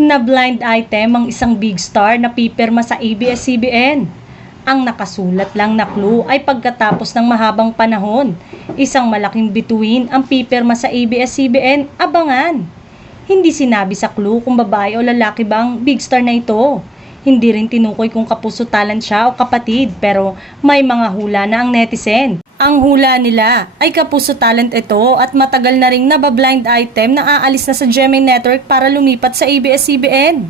Na blind item ang isang big star na pipirma sa ABS-CBN. Ang nakasulat lang na clue ay pagkatapos ng mahabang panahon, isang malaking bituin ang pipirma sa ABS-CBN, abangan. Hindi sinabi sa clue kung babae o lalaki bang big star na ito. Hindi rin tinukoy kung kapuso talent siya o kapatid, pero may mga hula na ang netizen. Ang hula nila ay kapuso talent ito at matagal na ring nabablind item na aalis na sa GMA Network para lumipat sa ABS-CBN.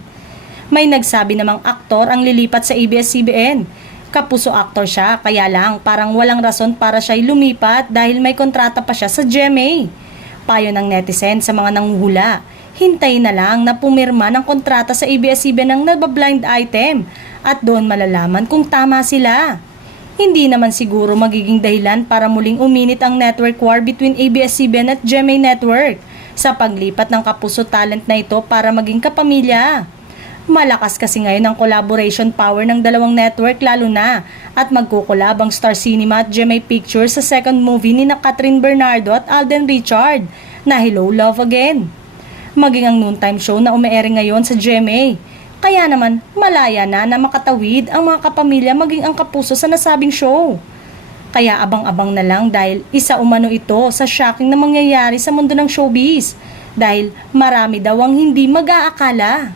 May nagsabi namang aktor ang lilipat sa ABS-CBN. Kapuso aktor siya, kaya lang parang walang rason para siya'y lumipat dahil may kontrata pa siya sa GMA. Payo ng netizen sa mga nanguhula, hintay na lang na pumirma ng kontrata sa ABS-CBN ng nabablind item at doon malalaman kung tama sila. Hindi naman siguro magiging dahilan para muling uminit ang network war between ABS-CBN at GMA Network sa paglipat ng kapuso talent na ito para maging kapamilya. Malakas kasi ngayon ang collaboration power ng dalawang network lalo na at magkukulab ang Star Cinema at GMA Pictures sa second movie ni Catherine Bernardo at Alden Richard na Hello Love Again. Maging ang noontime show na umeere ngayon sa GMA. Kaya naman malaya na makatawid ang mga kapamilya maging ang kapuso sa nasabing show. Kaya abang-abang na lang dahil isa umano ito sa shocking na mangyayari sa mundo ng showbiz dahil marami daw ang hindi mag-aakala.